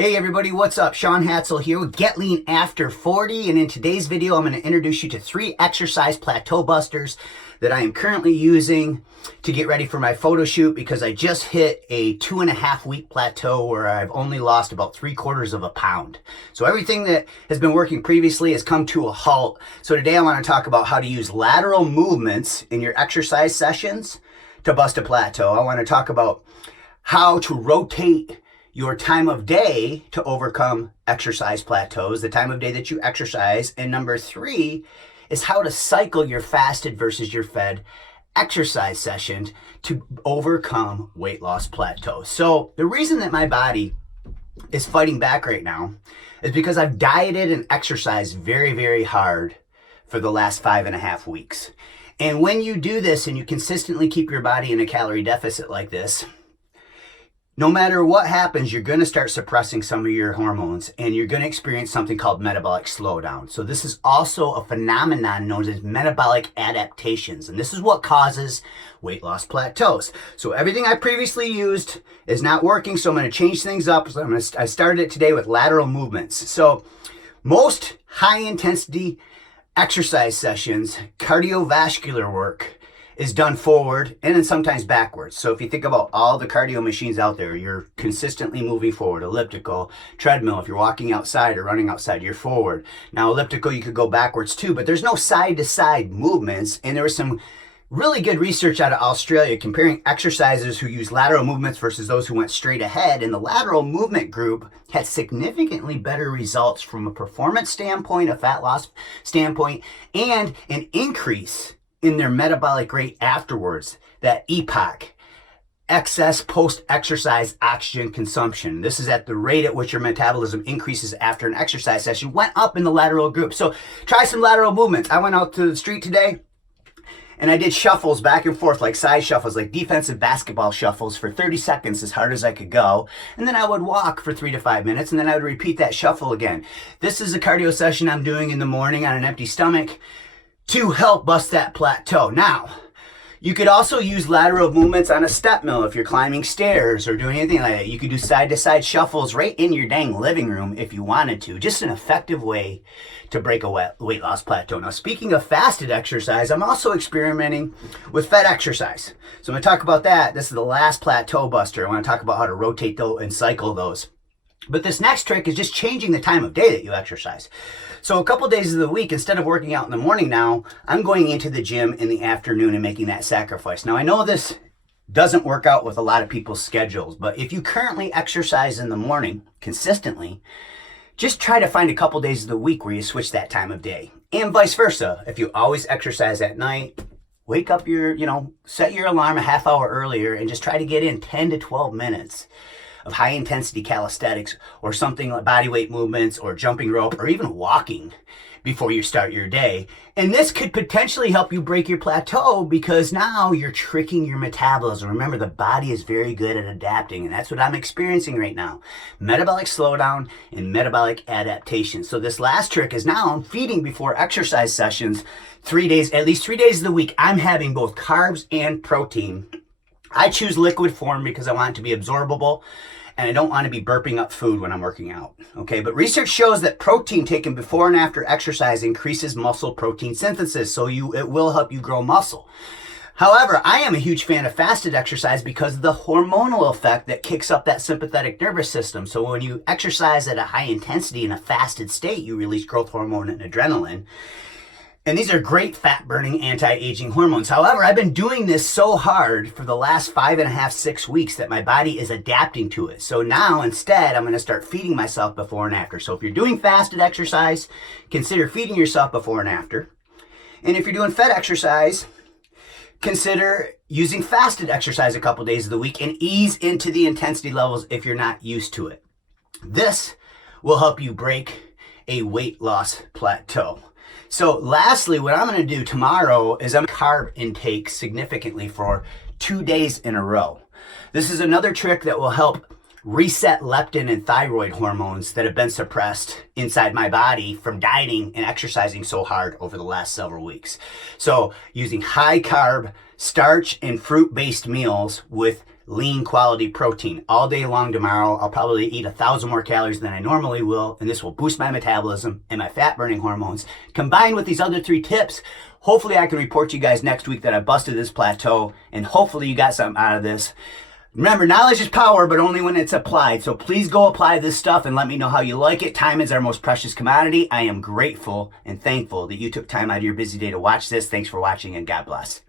Hey everybody, what's up? Sean Hatzel here with Get Lean After 40, and in today's video I'm going to introduce you to 3 exercise plateau busters that I am currently using to get ready for my photo shoot, because I just hit a 2.5 week plateau where I've only lost about 3/4 of a pound. So everything that has been working previously has come to a halt. So today I want to talk about how to use lateral movements in your exercise sessions to bust a plateau. I want to talk about how to rotate your time of day to overcome exercise plateaus, the time of day that you exercise. And number 3 is how to cycle your fasted versus your fed exercise sessions to overcome weight loss plateaus. So the reason that my body is fighting back right now is because I've dieted and exercised very, very hard for the last 5.5 weeks. And when you do this and you consistently keep your body in a calorie deficit like this, no matter what happens, you're going to start suppressing some of your hormones and you're going to experience something called metabolic slowdown. So this is also a phenomenon known as metabolic adaptations. And this is what causes weight loss plateaus. So everything I previously used is not working. So I'm going to change things up. So I started it today with lateral movements. So most high intensity exercise sessions, cardiovascular work, is done forward and then sometimes backwards. So if you think about all the cardio machines out there, you're consistently moving forward. Elliptical, treadmill, if you're walking outside or running outside, you're forward. Now elliptical, you could go backwards too, but there's no side to side movements. And there was some really good research out of Australia comparing exercisers who use lateral movements versus those who went straight ahead. And the lateral movement group had significantly better results from a performance standpoint, a fat loss standpoint, and an increase in their metabolic rate afterwards, that EPOC, excess post-exercise oxygen consumption. This is at the rate at which your metabolism increases after an exercise session, went up in the lateral group. So try some lateral movements. I went out to the street today and I did shuffles back and forth, like side shuffles, like defensive basketball shuffles for 30 seconds as hard as I could go. And then I would walk for 3 to 5 minutes and then I would repeat that shuffle again. This is a cardio session I'm doing in the morning on an empty stomach to help bust that plateau. Now, you could also use lateral movements on a step mill if you're climbing stairs or doing anything like that. You could do side-to-side shuffles right in your dang living room if you wanted to. Just an effective way to break a weight loss plateau. Now, speaking of fasted exercise, I'm also experimenting with fed exercise. So I'm going to talk about that. This is the last plateau buster. I want to talk about how to rotate those and cycle those. But this next trick is just changing the time of day that you exercise. So a couple days of the week, instead of working out in the morning now, I'm going into the gym in the afternoon and making that sacrifice. Now, I know this doesn't work out with a lot of people's schedules, but if you currently exercise in the morning consistently, just try to find a couple days of the week where you switch that time of day. And vice versa. If you always exercise at night, wake up set your alarm a half hour earlier and just try to get in 10 to 12 minutes of high intensity calisthenics or something like body weight movements or jumping rope or even walking before you start your day. And this could potentially help you break your plateau because now you're tricking your metabolism. Remember, the body is very good at adapting, and that's what I'm experiencing right now. Metabolic slowdown and metabolic adaptation. So this last trick is now I'm feeding before exercise sessions 3 days, at least 3 days of the week. I'm having both carbs and protein. I choose liquid form because I want it to be absorbable and I don't want to be burping up food when I'm working out. Okay, but research shows that protein taken before and after exercise increases muscle protein synthesis, so it will help you grow muscle. However, I am a huge fan of fasted exercise because of the hormonal effect that kicks up that sympathetic nervous system. So when you exercise at a high intensity in a fasted state, you release growth hormone and adrenaline. And these are great fat-burning, anti-aging hormones. However, I've been doing this so hard for the last 5.5, 6 weeks that my body is adapting to it. So now, instead, I'm going to start feeding myself before and after. So if you're doing fasted exercise, consider feeding yourself before and after. And if you're doing fed exercise, consider using fasted exercise a couple days of the week and ease into the intensity levels if you're not used to it. This will help you break a weight loss plateau. So lastly, what I'm going to do tomorrow is I'm carb intake significantly for 2 days in a row. This is another trick that will help reset leptin and thyroid hormones that have been suppressed inside my body from dieting and exercising so hard over the last several weeks. So using high carb, starch and fruit-based meals with lean quality protein all day long tomorrow. I'll probably eat 1,000 more calories than I normally will, and this will boost my metabolism and my fat burning hormones. Combined with these other 3 tips, hopefully I can report to you guys next week that I busted this plateau, and hopefully you got something out of this. Remember, knowledge is power, but only when it's applied. So please go apply this stuff and let me know how you like it. Time is our most precious commodity. I am grateful and thankful that you took time out of your busy day to watch this. Thanks for watching, and God bless.